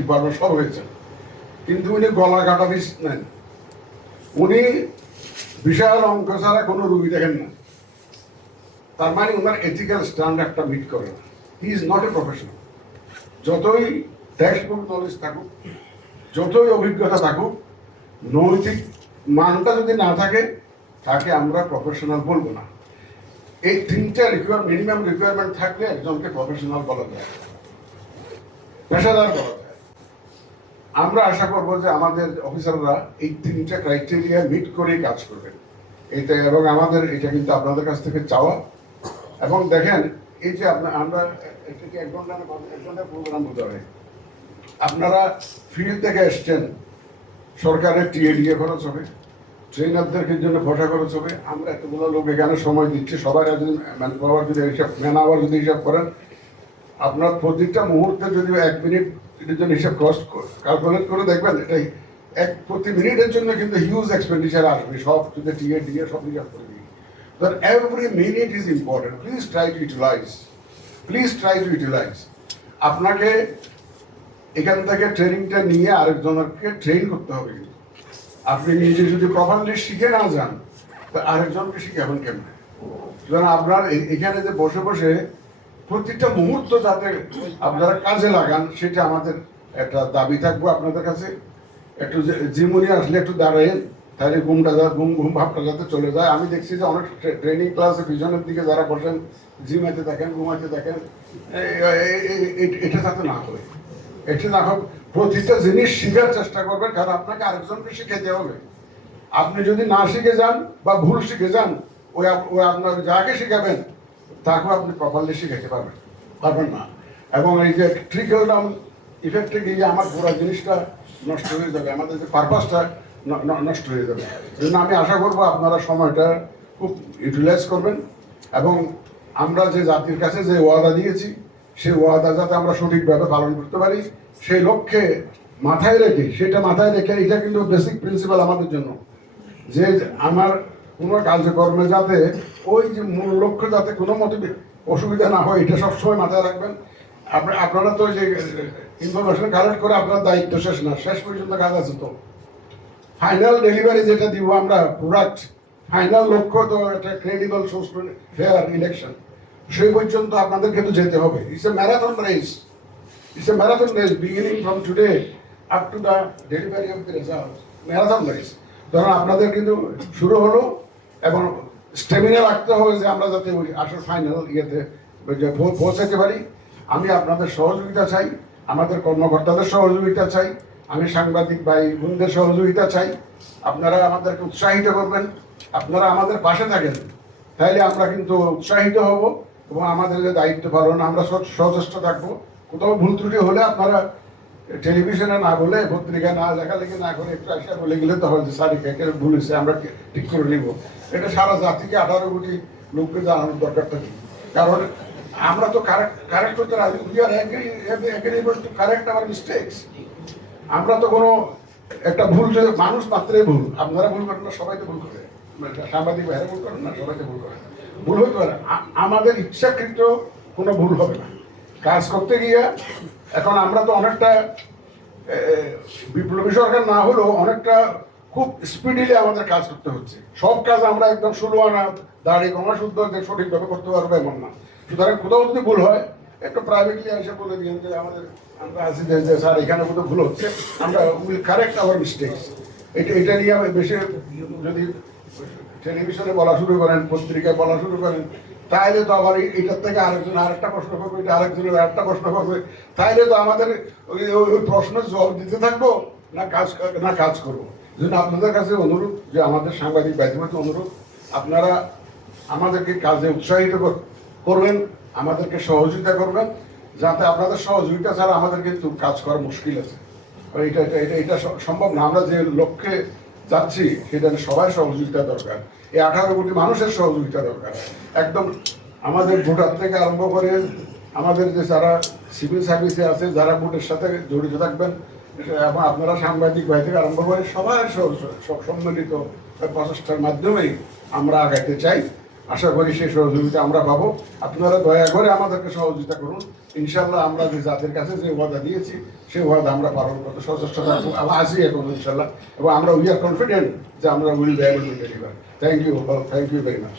Department সব হয়েছে, কিন্তু উনি গলা কাটা পিস নেন। উনি বিশাল অঙ্ক ছাড়া কোনো রুগী দেখেন না, তার মানে ওনার এথিক্যাল স্ট্যান্ডার্ডটা মিট করে না। He is not a professional. যতই টেক্সট বুক নলেজ থাকুক, যতই অভিজ্ঞতা থাকুক, নৈতিক মানটা যদি না থাকে, তাকে আমরা প্রফেশনাল বলবো না। এই তিনটা মিনিমাম রিকোয়ারমেন্ট থাকলে একজনকে প্রফেশনাল বলা যায়, পেশাদার বলা যায়। আমরা আশা করবো যে আমাদের অফিসাররা এই তিনটা ক্রাইটেরিয়া মিট করেই কাজ করবেন এটা, এবং আমাদের এটা কিন্তু আপনাদের কাছ থেকে চাওয়া। এবং দেখেন, এই যে আমরা এটাকে 1 ঘন্টার প্রোগ্রাম বোঝা হয়, আপনারা ফিল্ড থেকে এসছেন, সরকারের টিএডিএ খরচ হবে, ট্রেনারদের জন্য ভোটা খরচ হবে। আমরা এতগুলো লোক এখানে সময় দিচ্ছি, সবাই যদি ম্যান পাওয়ার যদি হিসাব, ম্যান আওয়ার যদি হিসাব করেন, আপনার প্রতিটা মুহূর্তে যদি 1 মিনিট এটার জন্য হিসাব কস্ট ক্যালকুলেট করে দেখবেন, এটাই প্রতি মিনিটের জন্য কিন্তু হিউজ এক্সপেন্ডিচার আসবে, সব যদি টিএডিএ সব হিসাব করে দিই। But every minute is important. Please try to utilize. Please try to utilize. আপনাকে এখান থেকে ট্রেনিংটা নিয়ে আরেকজনকে ট্রেন করতে হবে। আপনি নিজে যদি প্রপারলি শিখে না যান, তা আরেকজনকে শিখাবেন কেমনে? সুতরাং আপনার এখানে যে বসে বসে প্রতিটা মুহূর্ত যাতে আপনারা কাজে লাগান, সেটা আমাদের একটা দাবি থাকবো আপনাদের কাছে। একটু জিমুনি আসলে একটু দাঁড়ায়েন, তাহলে ঘুম ভাবটা যাতে চলে যায়। আমি দেখছি যে অনেক ট্রেনিং ক্লাসে পিছনের দিকে যারা বসেন, জিমাইতে দেখেন, ঘুমাইতে দেখেন, এটা যাতে না হয়। এটা না হোক, প্রতিটা জিনিস শিখার চেষ্টা করবেন, কারণ আপনাকে আরেকজনকে শিখাতে হবে। আপনি যদি না শিখে যান বা ভুল শিখে যান, ওই আপনার যাকে শিখাবেন তাকেও আপনি প্রপারলি শিখাতে পারবেন না। এবং এই যে ট্রিকল ডাউন ইফেক্টে গিয়ে আমার পুরো জিনিসটা নষ্ট হয়ে যাবে, আমাদের যে পারপাসটা নষ্ট হয়ে যাবে। এই জন্য আমি আশা করবো আপনারা সময়টা খুব ইউটিলাইজ করবেন, এবং আমরা যে জাতির কাছে যে ওয়াদা দিয়েছি, সেই ওয়াদা যাতে আমরা সঠিকভাবে পালন করতে পারি, সেই লক্ষ্যে মাথায় রেখে, এটা কিন্তু বেসিক প্রিন্সিপাল আমাদের জন্য, যে আমার কোনো কাজকর্মে যাতে ওই যে মূল লক্ষ্য যাতে কোনো মতে অসুবিধা না হয়, এটা সবসময় মাথায় রাখবেন। আপনারা তো যে ইনফরমেশন কালেক্ট করে আপনার দায়িত্ব শেষ না, শেষ পর্যন্ত কাজ আছে। তো ফাইনাল ডেলিভারি যেটা দিব আমরা, প্রোডাক্ট ফাইনাল লক্ষ্য তো একটা ক্রেডিবল ফেয়ার ইলেকশন, সেই পর্যন্ত আপনাদের কিন্তু যেতে হবে। It's a marathon race, beginning from today up to the delivery of the result, marathon race. ধরুন আপনাদের কিন্তু শুরু হলো, এবং স্টেমিনা রাখতে হবে যে আমরা যাতে ওই আসল ফাইনাল ইয়েতে পৌঁছাতে পারি। আমি আপনাদের সহযোগিতা চাই, আমাদের কর্মকর্তাদের সহযোগিতা চাই, আমি সাংবাদিক ভাই বোনদের সহযোগিতা চাই। আপনারা আমাদেরকে উৎসাহিত করবেন, আপনারা আমাদের পাশে থাকেন, তাইলে আমরা কিন্তু উৎসাহিত হব, এবং আমাদের যে দায়িত্ব পালন আমরা সচেষ্ট থাকবো। কোথাও ভুল ত্রুটি হলে আপনারা টেলিভিশনে না বলে, পত্রিকা না লেখালেখি না করে একটু আসা বলে গেলে তো হয় যে স্যার একে ভুল হয়েছে, আমরা ঠিক করে নিব। এটা সারা জাতিকে 18 কোটি লোককে জানানোর দরকারটা কি? কারণ আমরা তো কারেক্ট করতে রাজি, we are agreeable to correct our mistakes. আমরা তো কোনো একটা ভুল, যদি মানুষ মাত্রই ভুল, আপনারা ভুল করেন না, সবাই তো ভুল করে, সাংবাদিক ভাইরা ভুল করেন না, সবাই তো ভুল করে, ভুল হইতে পারে। আমাদের ইচ্ছাকৃত কোনো ভুল হবে না কাজ করতে গিয়ে। এখন আমরা তো অনেকটা বিপ্লবী সরকার না হলেও অনেকটা খুব স্পিডিলি আমাদের কাজ করতে হচ্ছে। সব কাজ আমরা একদম 16 আনা দাড়ি কমা শুদ্ধ সঠিকভাবে করতে পারবো এমন না। সুতরাং কোথাও যদি ভুল হয়, একটু প্রাইভেটলি এসে বলে দিন যে আমরা আছি যে স্যার এখানে কোথাও ভুল হচ্ছে, আমরা উইল কারেক্ট আওয়ার মিস্টেকস। এটা নিয়ে বেশি যদি টেলিভিশনে বলা শুরু করেন, পত্রিকায় বলা শুরু করেন, তাইলে তো আবার এটার থেকে আরেকজন আরেকটা প্রশ্ন করবে, এটা আরেকজনের আরেকটা প্রশ্ন করবে, তাইলে তো আমাদের ওই প্রশ্নের জবাব দিতে থাকবো না কাজ করবো। এই জন্য আপনাদের কাছে অনুরোধ, যে আমাদের সাংবাদিক ভাইদের অনুরোধ, আপনারা আমাদেরকে কাজে উৎসাহিত করবেন, আমাদেরকে সহযোগিতা করবেন, যাতে আপনাদের সহযোগিতা ছাড়া আমাদের কিন্তু কাজ করা মুশকিল আছে। এটা সম্ভব না। আমরা যে লক্ষ্যে যাচ্ছি সেটা সবাই সহযোগিতা দরকার, এই 18 কোটি মানুষের সহযোগিতা দরকার। একদম আমাদের ভোটার থেকে আরম্ভ করে আমাদের যে যারা সিভিল সার্ভিসে আছে, যারা ভোটের সাথে জড়িত থাকবেন, এবং আপনারা সাংবাদিক ভাই থেকে আরম্ভ করে সবাই সম্মিলিত প্রচেষ্টার মাধ্যমেই আমরা আগাইতে চাই। আশা করি সেই সহযোগিতা আমরা পাবো। আপনারা দয়া করে আমাদেরকে সহযোগিতা করুন। ইনশাল্লাহ আমরা যে জাতির কাছে যে ওয়াদা দিয়েছি সেই ওয়াদা আমরা পালন করতে সচেষ্ট থাকবো, আছি এখন ইনশাল্লাহ, এবং আমরা উই আর কনফিডেন্ট যে আমরা will be able to deliver. Thank you very much.